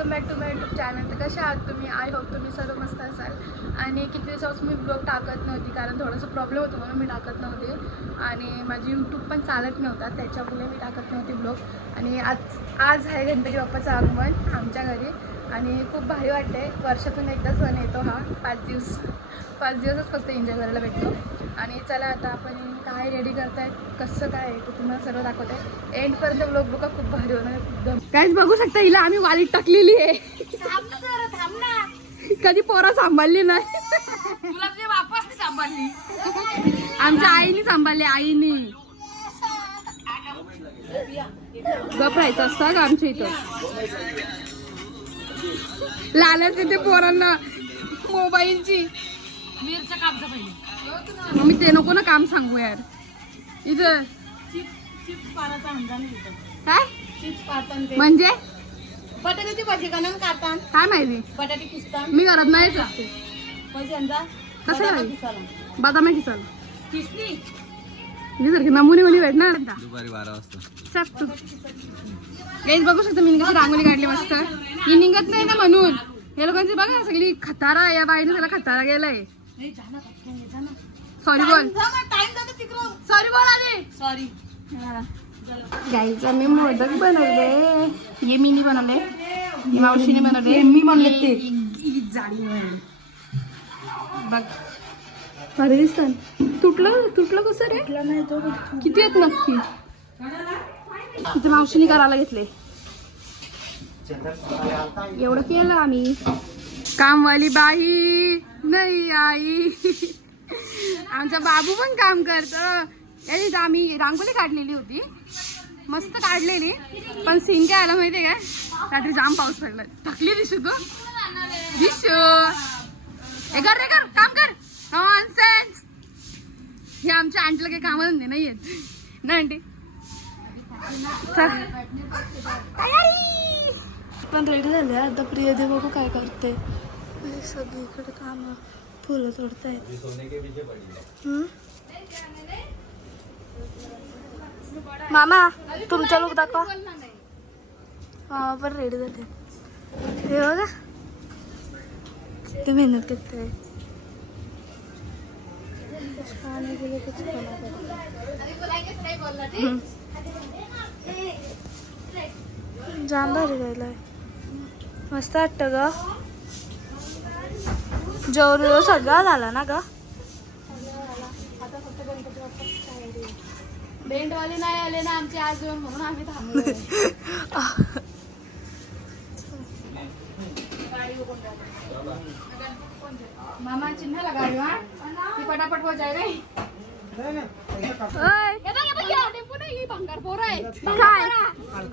Welcome back to my YouTube channel. तर कसे आहात तुम्ही? आय होप तुम्ही सर्व मस्त असाल. आणि किती दिवसापासून मी ब्लॉग टाकत नव्हती कारण थोडंसं प्रॉब्लेम होतो म्हणून मी टाकत नव्हते. आणि माझी यूट्यूब पण चालत नव्हता त्याच्यामुळे मी टाकत नव्हती ब्लॉग. आणि आज आहे गणपती बाप्पाचं आगमन आमच्या घरी आणि खूप भारी वाटते. वर्षातून एकदा सण येतो हा. 5 दिवसच फक्त एन्जॉय करायला भेटतो. आणि चला आता आपण काय रेडी करतायत कसं काय आहे ते तुम्हाला सर्व दाखवत आहे. एंडपर्यंत ब्लॉग बघा, खूप भारी होणार एकदम. काहीच बघू शकता हिला आम्ही वालीत टाकलेली आहे. कधी पोरा सांभाळली नाही. वापस सांभाळली आमच्या आईने सांभाळली. आईने गप राहायचं असतं का आमच्या इथं. लालच येते पोरांना मोबाईलची. मम्मी ते नको ना काम सांगू यार. इथं काय म्हणजे बटाट्याची भाजी करून काढतात. काय माहिती बटाटे किसतात. मी करत नाहीच असते. कसं बदाम किसान सारखी नमुने मुली भेटणार दुपारी 12 वाजता. गाईज बघू शकता मी कशी रांगोळी काढली मस्त. ही निघत नाही ना म्हणून. हे लोकांची बघा सगळी खतारा. या बाईने त्याला खतारा गेलाय. सॉरी बोल. सॉरी बोल आधी. सॉरी. गाईचा मी मोदक बनवले. हे मीनी बनवले. ही मावशीने बनवले. मी म्हणले ते बघ भारी दिसतात. तुटलं कसं रे? किती आहेत नक्की? इथे मावशीने करायला घेतले. एवढं केलं आम्ही. कामवाली बाई नाही आई. आमचा बाबू पण काम करतो. याची आम्ही रांगोळी काढलेली होती मस्त काढलेली. पण सीन काय आला माहितीये काय? रात्री जाम पाऊस पडला. थकली दिसू तू दिसू. हे कर रे कर काम कर. नॉनसेन्स. हे आमच्या आंटीला काही कामं नाही येत ना आंटी. पण रेडी झाले. आता प्रियदे बघू काय करते. सगळीकडे काम फुलं तोडतायत. मामा तुमचा लुक दाखवा. मामा पण रेडी झाले. हे बघा किती मेहनत करते. जाम भारी राहिलाय. मस्त वाटतं ग. जेवढं सगळं झालं ना ग. बेंडवाले नाही आले ना आमचे आज म्हणून आम्ही थांबलो. मामा चिन्हाला गाडी वा ती पटापट पोचाय रे.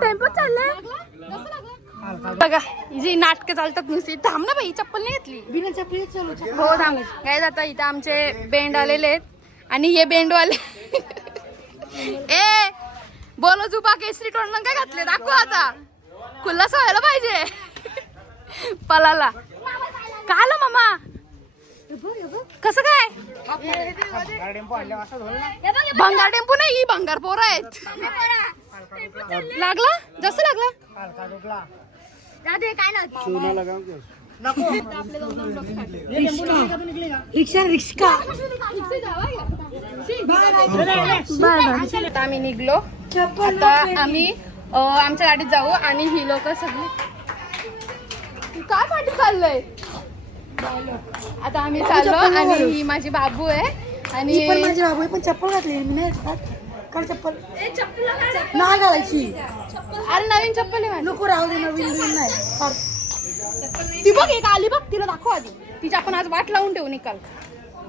टेम्पो चाललंय बघा. जी नाटकं चालतात नुसती. थांब ना बाई चप्पल नाही घेतली. बिना चपली चालू. हो थांब. काय जाता इथं आमचे बेंड आलेले आहेत. आणि हे बेंडवाले ए बोलो जुबा केसरी टोळण काय घातले दाखव आता. खुल्लासा व्हायला पाहिजे पलाला. काय आलं मामा कसं काय? भंगार टेम्पो नाही. ही भंगार पोरं आहेत. लागला जास्त लागला. रिक्षा आता आम्ही निघलो. आता आम्ही आमच्या गाडीत जाऊ. आणि ही लोक सगळी काय पाठी चाललंय. आता आम्ही चाललो. आणि ही माझी बाबू आहे. आणि माझी बाबू पण चप्पल घातली. मी नाही काल चप्पल नाही घालायची. अरे नवीन चप्पल आहे. नको राहू दे. नवीन नाही. ती बघ एक आली बघ. तिला दाखव आधी. तिची आपण आज वाट लावून ठेवू निकाल.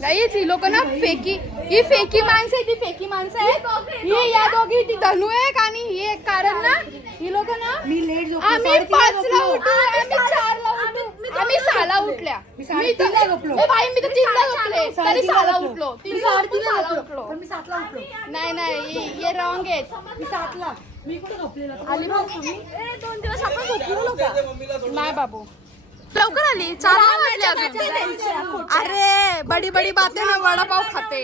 गाईच ही लोक ना ही फेकी माणसं आहे. ती फेकी माणसं आहे. ही या दोघी ती धनू एक आणि ही एक. कारण ना ही लोक ना मी लेट आम्ही 5ला उठू. आम्ही 4ला उठू. आम्ही 6ला उठल्या. मी तर 3ला झोपले तरी 6ला उठलो. 3ला उठलो. मी 7ला उठलो. नाही हे रॉंग आहे. मी 7ला. मी कुठे झोपलेला. आली बघ 2 दिवस आपण झोपलो लोक. नाही बाबू लवकर आली 4 वाजले अजून. अरे बडी बडी बातें ना वडापाव खाते.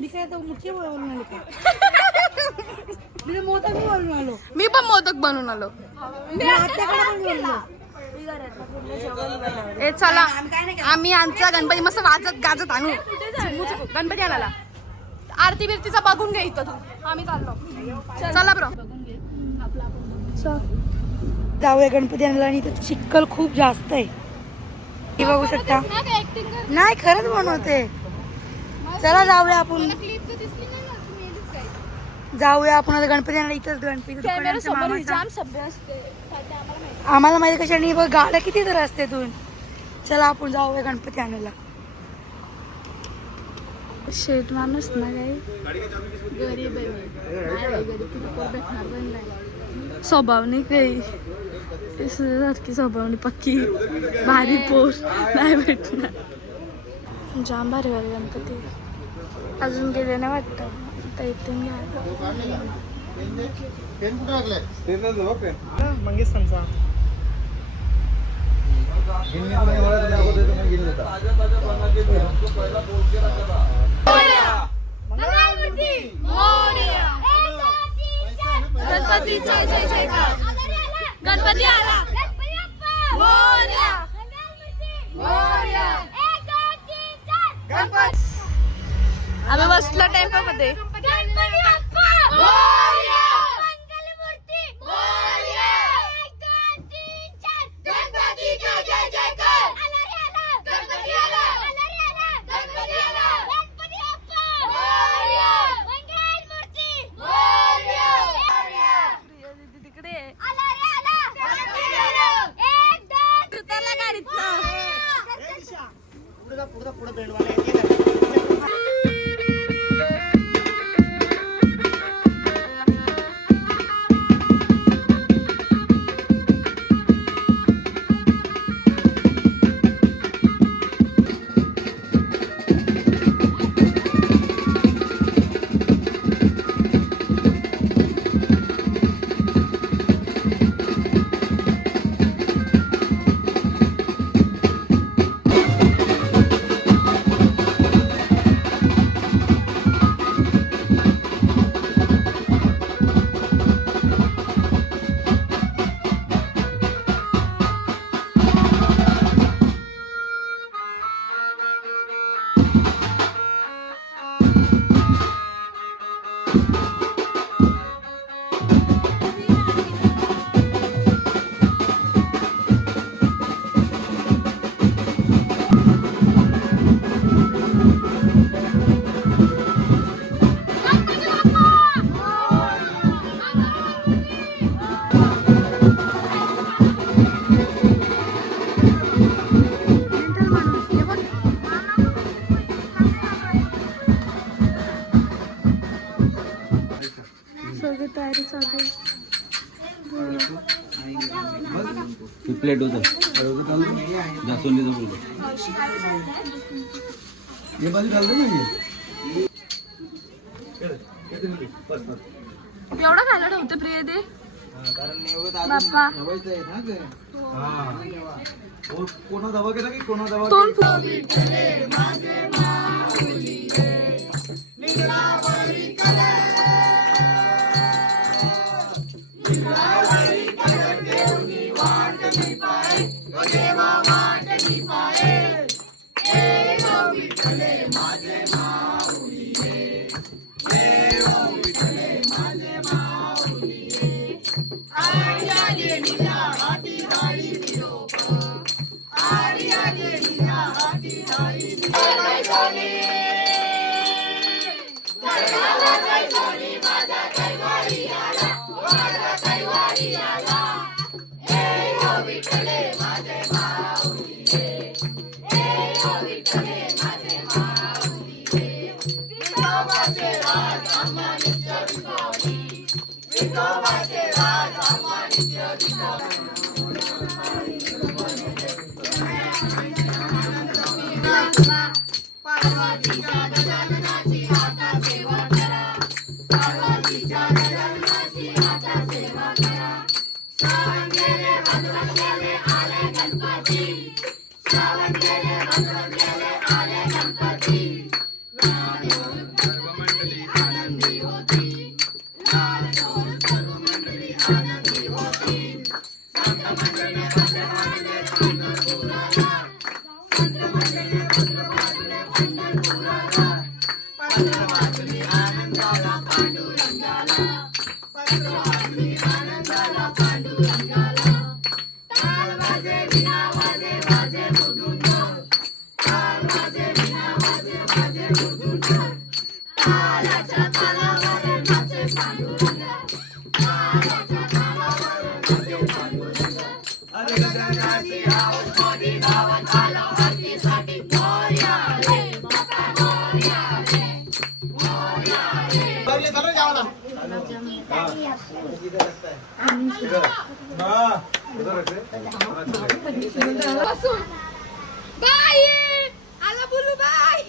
मी काय तर मुख्य बोलून आलो का मी मोदक बोलून आलो मी पण मोदक बनवून आलो. मी आत्याकडे पण बोललो ए चला आम्ही आमचा गणपती मस्त वाजत गाजत आणू. गणपती आला. आरती बिरतीचा बघून घे इथं तू. आम्ही चाललो. चला ब्रो. जाऊया गणपती आणला आणि इथं चिखल खूप जास्त आहे हे बघू शकता. नाही खरंच बनवते. चला जाऊया आपण आता गणपती आणला. इथंच गणपती दुकान आहे आमच्या मामाचं. आम्हाला माहिती कशाने बघ गाड्या किती तर रस्त्यातून. चला आपण जाऊया गणपती आणायला. शेट माणूस ना काही स्वभाव नाही काही सारखी स्वभावनी पक्की भारी पोर नाही भेटणार. जाम भारी भारी गणपती अजून गेले नाही वाटतं. आता इथून गणपती जय जय जयकार. गणपती आला. आम्ही बसलो टेम्पो मध्ये. तयारी चालू. प्लेट होतं जास्वंदीचं फुल ये बाजू घाल दे ना. एवढं खायला नव्हतं प्रिय दे बाप्पा. कोणा दवा केला की कोणा दवा गणपती बाई आला बोलू बाई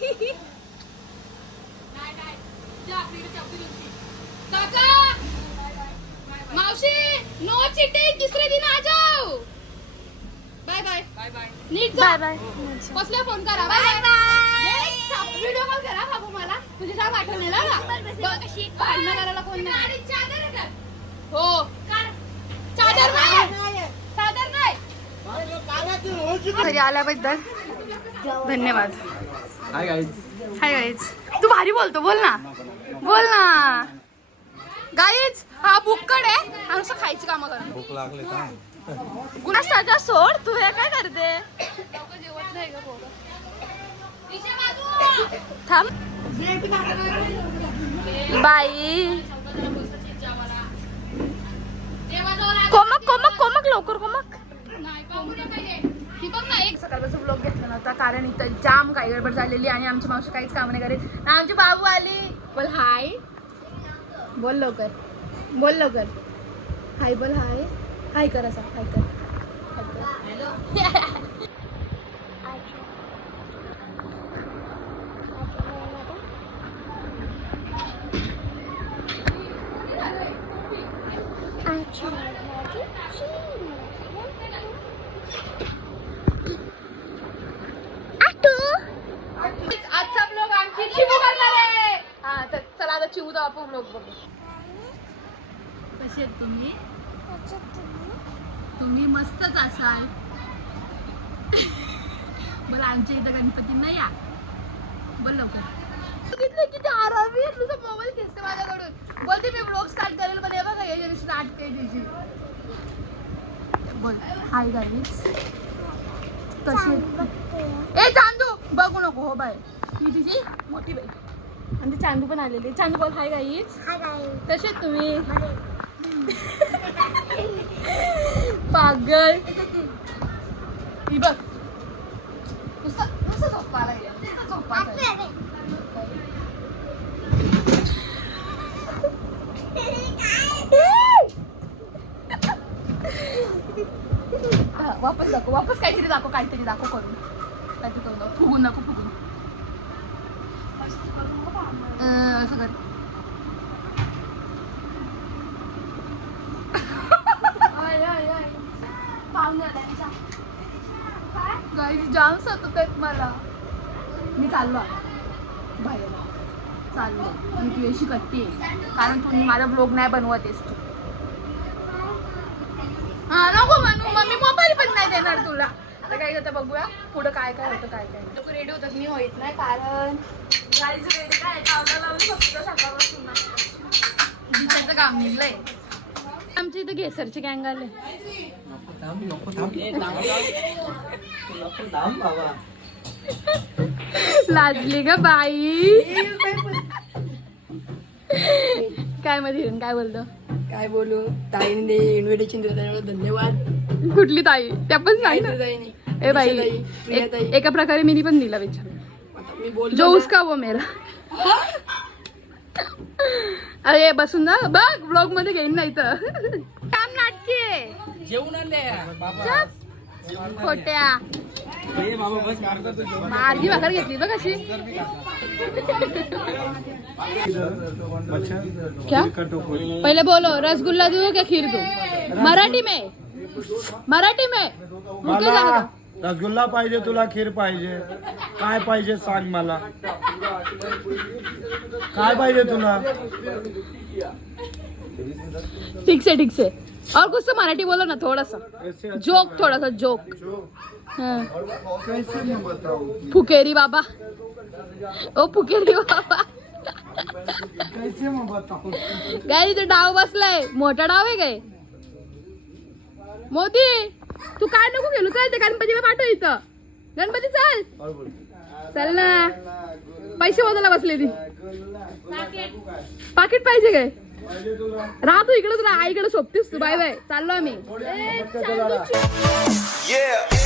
काका मावशी नो चिटिंग तीसरे दिन आ जाओ बाय बाय बाय बाय नीट जा बाय कसला फोन करा बाय बाय व्हिडिओ कॉल करा बाबू मला तुझी जाग आठवणीला ना कशी भांडण करायला कोण नाही हो चादर नाही चादर नाही घरी आल्याबद्दल धन्यवाद. Hi guys. Hi guys. तू भारी बोलतो, बोल ना बोल ना. गाईज हा बुक्कड आहे आणि असं खायची कामं करतो. भूक लागले का? गुन्हा सगळं सोड, तू हे काय करते. जेवत नाही का पोरं थांब बाई. कोमक कोमक कोमक लवकर कोमक. ही बघ ना एक सकाळपासून व्लॉग घेतला नव्हता कारण इथं जाम काही गडबड झालेली आणि आमची मावशी काहीच काम नाही करीत ना. आमची बाबू आली. बोल हाय, बोल लवकर, बोल लवकर. हाय बोल, हाय हाय कर, असा हाय कर. आजचा ब्लॉग आमची चिमू करणार आहे. हा तर चला आता चिमू तर आपण ब्लॉग बघू. कसे आहेत तुम्ही? तुम्ही मस्तच असाल. बोला आमच्या इथं गणपती नाही या. बोल लवकर. बघितलं किती आरामी आहे. तुझा मोबाईल खेचते माझ्याकडून. बोलते मी ब्लॉग स्टार्ट करेल पण हे बघा हे स्टार्ट केली तिची. बोल हाय गाईज. कशी ए चांदू बघू नको. हो बाय ही तिची मोठी बाई आणि ती चांदू पण आलेली. चांदू बोल हाय गाईज. कसे आहेत तुम्ही? पागल ही बघ नुसतं झोपा लागेल. नुसतं झोपा वापस दाखव. वापस काहीतरी दाखव. काहीतरी दाखव करून. काहीतरी करून दाखव. फुगून दाखव. फुगून असं कर. गाईज जाम सतत आहेत मला. मी चाललो आता बाहेर. चाललो मी तुझ्याशी करते कारण तुम्ही माझा ब्लॉग नाही बनवतेस तू. हा नको म्हणू. मम्मी मोबाईल पण नाही देणार तुला. आता काय करता बघूया पुढं काय काय होतं. काय काय तू रेडी होतात मी होत नाही कारण गाईज रेडी काय गावला लावून फक्त सकाळपासून दिसायचं काम निघलंय. आमच्या इथं घेसरची गँग आले. लाजली ग बाई. काय मध्ये काय बोलतो. काय बोलू. ताईने इन्व्हिटेशन दिलं त्यामुळे धन्यवाद. कुठली ताई त्या पण नाही ना. ताईने ए बाई एका प्रकारे मी पण दिला विचार. मी बोल जो उसका वो मेरा. अरे बसून ना बघ ब्लॉग मध्ये घेईन नाही तर काम नाटके जेवून आले खोट्या. मार्गी भाकर घेतली बघ अशी. क्या पहले बोलो रसगुल्ला दूं क्या खीर दूं. मराठी में मराठी में मुके जाने दो. रसगुल्ला पाहिजे तुला, खीर पाहिजे, काय पाहिजे सांग मला. काय पाहिजे तुला. ठीक से और कुछ तो मराठी बोलो ना थोड़ा सा जोक, थोड़ा सा जोक. हाँ. कैसे मैं बताऊं फुकेरी बाबा. ओ फुकेरी बाबा. कैसे मैं बताऊं काय इथे डाव बसलाय, मोठा डाव आहे काय. मोदी तू काय नको गेलो, चल ते गणपतीला पाठव इथं. गणपती चल चल ना. पैसे मोजायला बसले ती. पाकिट पाहिजे काय. राहा तू इकडेच राहा, आईकडे सोबतीस तू. बाय बाय, चाललो आम्ही. Yeah.